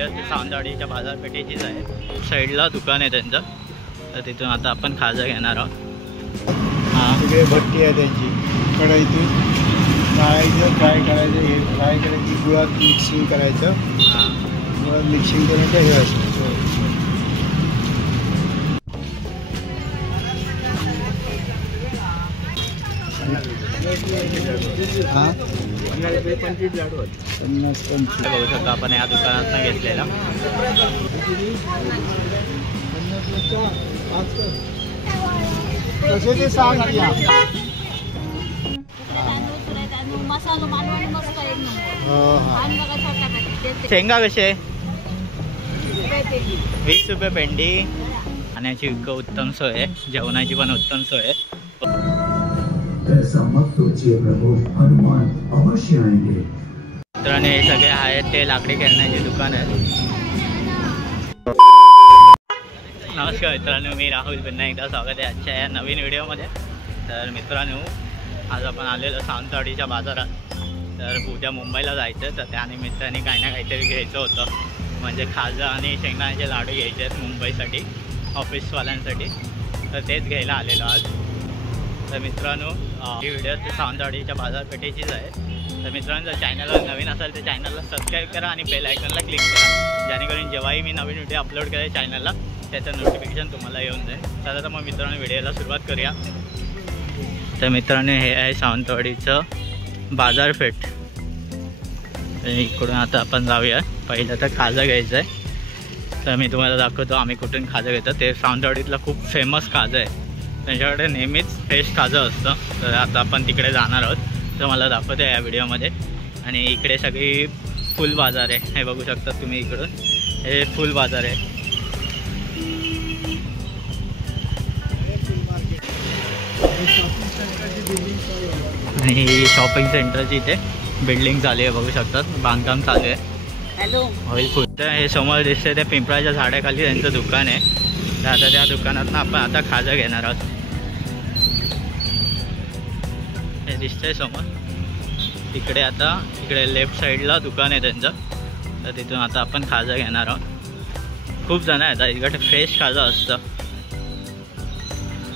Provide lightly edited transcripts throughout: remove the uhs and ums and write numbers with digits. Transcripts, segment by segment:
Video सावंतवाडीच्या बाजारपेठेचीच आहे. साईडला दुकान आहे त्यांचं, तर तिथून आता आपण खाजा घेणार आहोत. हां, तिकडे भट्टी आहे त्यांची. कढईतून फ्राय करायचं, हे फ्राय करायची, गुळात मिक्सिंग करायचं. हां, गुळात मिक्सिंग करून ते घ्यायचं. हां, 50 लाडू आहेत. 50-25 बघू शकतो आपण या दुकानात घेतलेला. कसे ते सांग. शेंगा कसे? 20 रुपये पेंडी. खाण्याची उत्तम सोय आहे, जेवणाची पण उत्तम सोय आहे. मित्रांनो, हे सगळे आहेत ते लाकडी खेळण्याचे दुकान आहे. नमस्कार मित्रांनो, मी राहुल. पुन्हा एकदा स्वागत आहे आजच्या या नवीन व्हिडिओमध्ये. तर मित्रांनो, आज आपण आलेलो सावंतवाडीच्या बाजारात. तर उद्या मुंबईला जायचं, तर त्यानिमित्ताने काही ना काहीतरी घ्यायचं होतं. म्हणजे खाजा आणि शेंगदाण्याचे लाडू घ्यायचे आहेत मुंबईसाठी, ऑफिसवाल्यांसाठी. तर तेच घ्यायला आलेलो आज. तर मित्रांनो, ही व्हिडिओ सावंतवाडीच्या बाजारपेठेचीच आहे. तर मित्रांनो, जर चॅनलला नवीन असेल तर चॅनलला सबस्क्राईब करा आणि बेल आयकॉनला क्लिक करा, जेणेकरून जेव्हाही मी नवीन व्हिडिओ अपलोड करेल चॅनलला त्याचं नोटिफिकेशन तुम्हाला येऊन जाईल. चला तर मग मित्रांनो, व्हिडिओला सुरुवात करूया. तर मित्रांनो, हे आहे सावंतवाडीचं बाजारपेठ. इकडून आता आपण जाऊया. पहिलं तर खाजा घ्यायचं आहे. तर मी तुम्हाला दाखवतो आम्ही कुठून खाजा घेतो. ते सावंतवाडीतला खूप फेमस खाजा आहे, त्यांच्याकडे नेहमीच फ्रेश खाजा असतं. तर आता आपण तिकडे जाणार आहोत, तर मला दाखवतो या व्हिडिओमध्ये. आणि इकडे सगळी फुल बाजार आहे, हे बघू शकता तुम्ही. इकडून हे फुल बाजार आहे. आणि ही शॉपिंग सेंटरची इथे बिल्डिंग चालू आहे, बघू शकतात. बांधकाम चालू आहे. Oil food. तर हे समोर दिसते ते पिंपळाच्या झाडाखाली त्यांचं दुकान आहे. तर आता त्या दुकानातनं आपण आता खाजा घेणार आहोत. हे दिसतंय समोर. इकडे लेफ्ट साईडला दुकान आहे त्यांचं. तर तिथून आता आपण खाजा घेणार आहोत. खूप जण आहेत इकडे, फ्रेश खाजा असतं.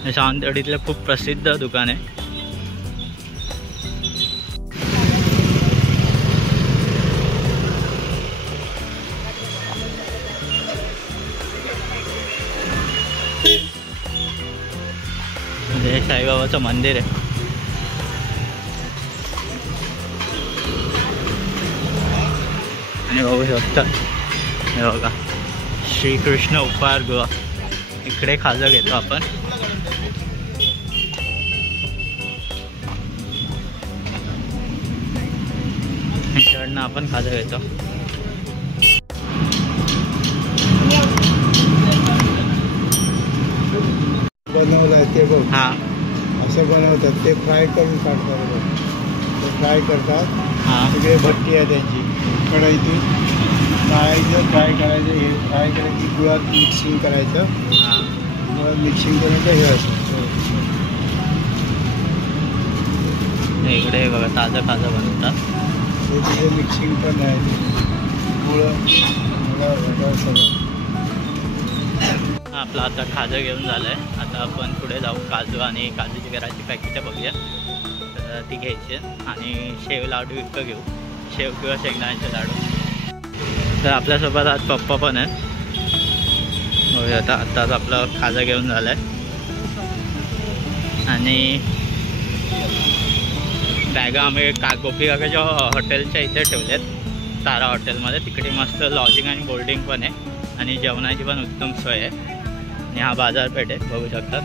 हे सावंतवाडीतलं खूप प्रसिद्ध दुकान आहे. हे साईबाबाचं मंदिर आहे. आणि बघू शकता, हे बघा, श्रीकृष्ण उपहारगृह. इकडे खाजा घेतो आपण. इकडनं आपण खाजा घेतो. बनवलंय ते बघ. हां, असं बनवतात ते, फ्राय करून काढतात. ते फ्राय करतात. हां, तिकडे भट्टी आहे त्यांची. कढईतून फ्राय करायचं, हे फ्राय करायची, गुळात मिक्सिंग करायचं. हां. गुळात मिक्सिंग करून ते घ्यायचं. इकडे बघा ताजं खाजा बनवतात. ते तिथे मिक्सिंग पण आहे. गुळ सगळं. आपला आता खाजा घेऊन झालं आहे. आता आपण पुढे जाऊ. काजू आणि काजूची घराची पॅकेटं बघूया. तर ती घ्यायची आणि शेव लाडू विकत घेऊ. शेव किंवा शेंगदाण्याचे लाडू. तर आपल्यासोबत आज पप्पा पण आहे. बघूया. आत्ताच आपलं खाजा घेऊन झालं आहे. आणि बॅगा आम्ही गोपी काकाच्या हॉटेलच्या इथे ठेवल्यात, तारा हॉटेलमध्ये. तिकडे मस्त लॉजिंग आणि बोर्डिंग पण आहे आणि जेवणाची पण उत्तम सोय आहे. आणि हा बाजारपेठ आहे, बघू शकतात.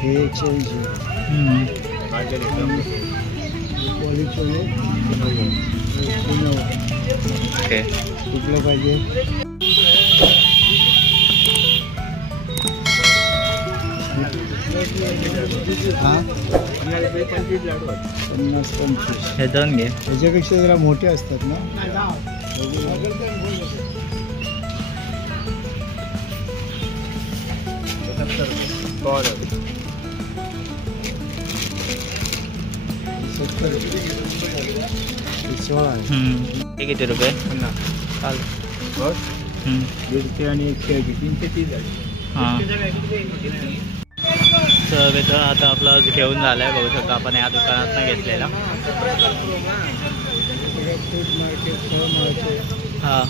हे चेंज ओके. कुठलं पाहिजे? हां, 50 लाडू आहेत. 50 25 हे दोन घे. ह्याच्यापेक्षा जरा मोठे असतात ना. हे किती रुपये? चाल. 150 आणि 180 330 झाले. हां तर मित्र आता आपला घेऊन झालाय. बघू शकतो आपण या दुकानात घेतलेला. हां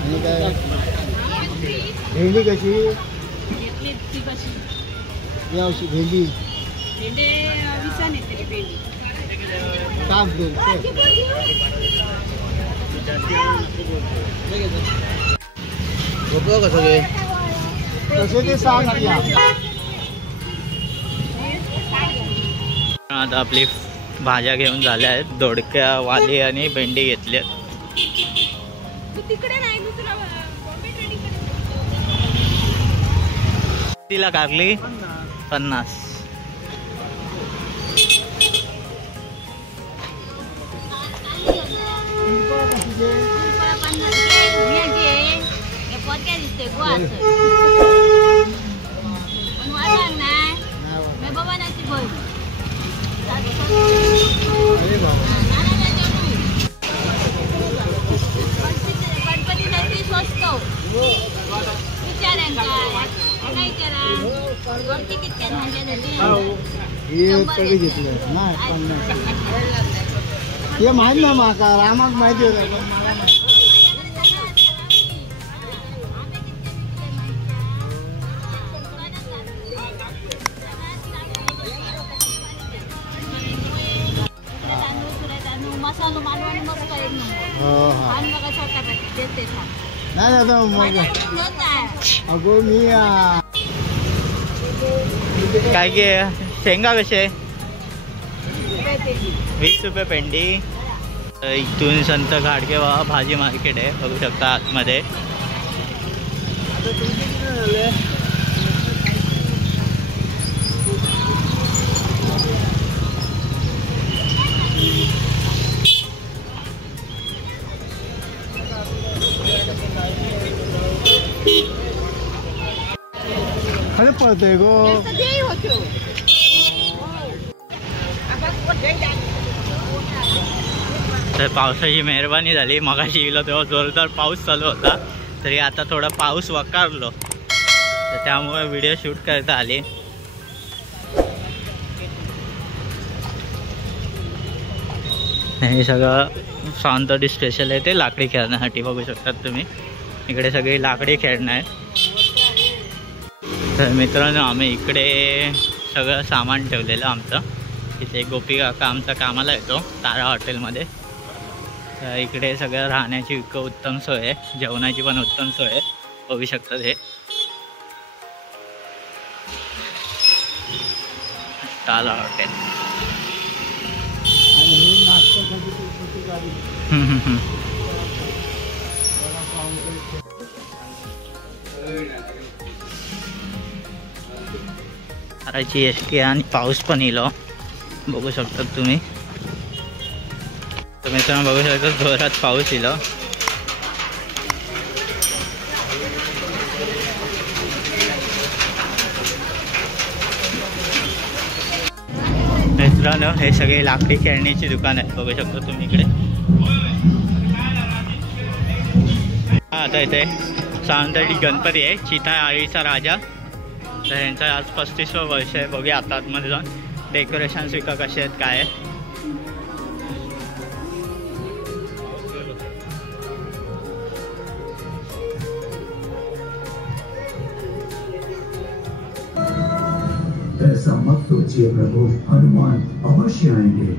आणि काय भेंडी कशी यावर्षी भेंडी टाक देईल कसं घे तसे ते 60 घ्या. आता आपली भाज्या घेऊन झाल्या आहेत. दोडक्या, वाली आणि भेंडी घेतली. तिला कारली 50. हे माहित ना माका रामाक माहिती होतं पण मला नाही आता मग अगो मी काय घे. शेंगा कसे? 20 रुपये पेंडी. इथून संत गाडगेवा भाजी मार्केट आहे. बघू शकता आतमध्ये. खरं पळतोय गो. तर पावसाची मेहरबानी झाली. मगाशी गेलो तेव्हा जोरदार पाऊस चालू होता. तरी आता थोडा पाऊस वकारलो तर त्यामुळे व्हिडिओ शूट करता आले. हे सगळं सावंतवाडी स्पेशल आहे ते लाकडी खेळण्यासाठी. बघू शकतात तुम्ही इकडे सगळी लाकडी खेळणं आहेत. तर मित्रांनो आम्ही इकडे सगळं सामान ठेवलेलं आमचं. इथे गोपी काका आमचा कामाला येतो तारा हॉटेलमध्ये. तर इकडे सगळं राहण्याची उत्तम सोय आहे. जेवणाची पण उत्तम सोय आहे. बघू शकतात हे तारा हॉटेल. आणि नाश्त्यासाठी छोटी गाडी ताराची एसटी आणि पाऊस पण येलो. बघू शकतात तुम्ही. तर मित्रांनो बघू शकता जोरात पाऊस येलो. मित्रांनो हे सगळे लाकडी खेळण्याची दुकान आहे. बघू शकता तुम्ही इकडे. आता इथे सावंतवाडी गणपती आहे. चिता आळीचा राजा. तर यांचं आज 35वं वर्ष आहे. बघूया आता आतमध्ये जाऊन डेकोरेशन विका कसे आहेत काय आहे. ऐसा मत सोचिए प्रभु, हनुमान अवश्य आएंगे।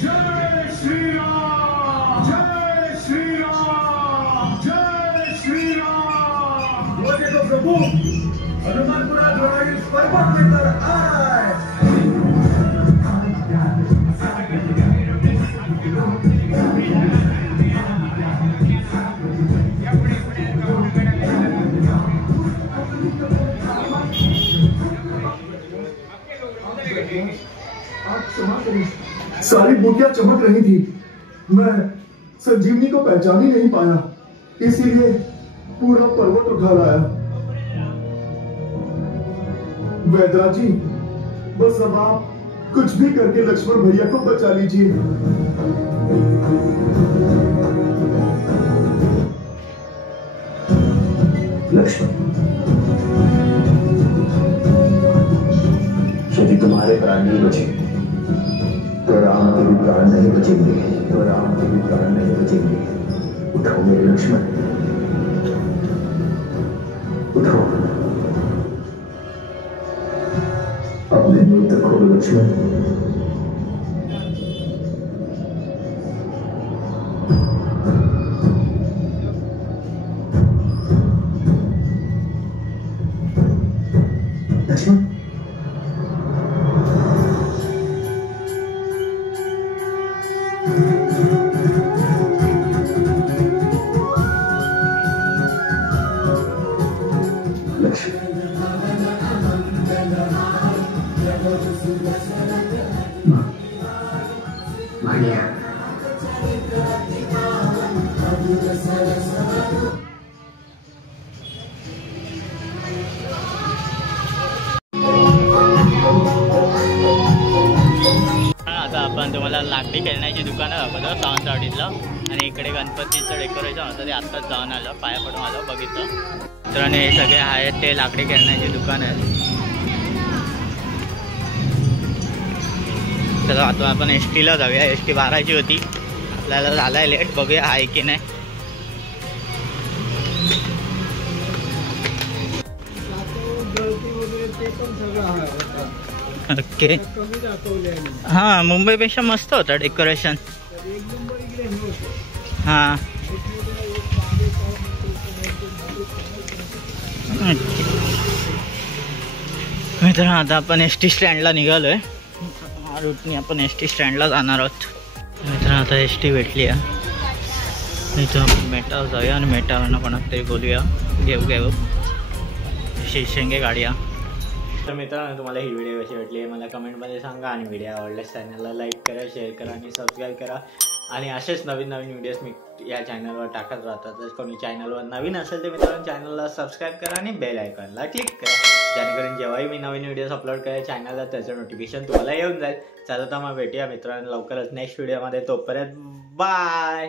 जय श्री राम, जय श्री राम, जय श्री राम। प्रभु हनुमानपुरा द्वारा इस पर्वत लेकर आ रहा है। सारी बूटियां चमक रही थी। मैं संजीवनी को पहचान ही नहीं पाया, इसीलिए पूरा पर्वत उठा लाया। वैद्यनाथ जी, बस अब आप कुछ भी करके लक्ष्मण भैया को बचा लीजिए। लक्ष्मण, यदि तुम्हारे प्राण नहीं बचे तो राम के भी प्राण नहीं बचेंगे, तो राम के भी प्राण नहीं बचेंगे। उठो मेरे लक्ष्मण, उठो, अपने नेत्र खोलो लक्ष्मण। लक्ष्मण, भैया आता आपण तुम्हाला लाकडी खेळण्याची दुकानं दाखवतो सावंतवाडीतलं, आणि इकडे गणपतीचं डेकोरेशन होतं ते आत्ताच जाऊन आलं, पाया पडून आलं बघितलं. तर हे सगळे आहेत ते लाकडी खेळण्याची दुकान आहेत. चला आता आपण एस टीला जाऊया. एस टी 12ची होती, आपल्याला झालाय लेट, बघूया आहे की नाही. ओके, हां मुंबईपेक्षा मस्त होतं डेकोरेशन. हां मित्रांनो, आता आपण एस टी स्टँडला निघालो आहे. हा रूटनी आपण एस टी स्टँडला जाणार आहोत. मित्रांनो आता एस टी भेटली आहे, इथं आपण मेटावर जाऊया आणि मेटावरनं कोणाक तरी बोलूया, घेऊ शिवशेंगे गाड्या. तर मित्रांनो, तुम्हाला ही व्हिडिओ कशी वाटली आहे मला कमेंटमध्ये सांगा, आणि व्हिडिओ आवडल्यास चॅनलला लाईक करा, शेअर करा आणि सबस्क्राईब करा. आणि असेच नवीन नवीन व्हिडिओज मी या चॅनलवर टाकत राहतात. जर कोणी चॅनलवर नवीन असेल तर मित्रांनो चॅनलला सबस्क्राईब करा आणि बेल आयकॉनला क्लिक करा, जेणेकरून जेव्हाही मी नवीन व्हिडिओज अपलोड करेल चॅनलला त्याचं नोटिफिकेशन तुम्हाला येऊन जाईल. चला तर मग भेटूया मित्रांनो लवकरच नेक्स्ट व्हिडिओमध्ये. तोपर्यंत बाय.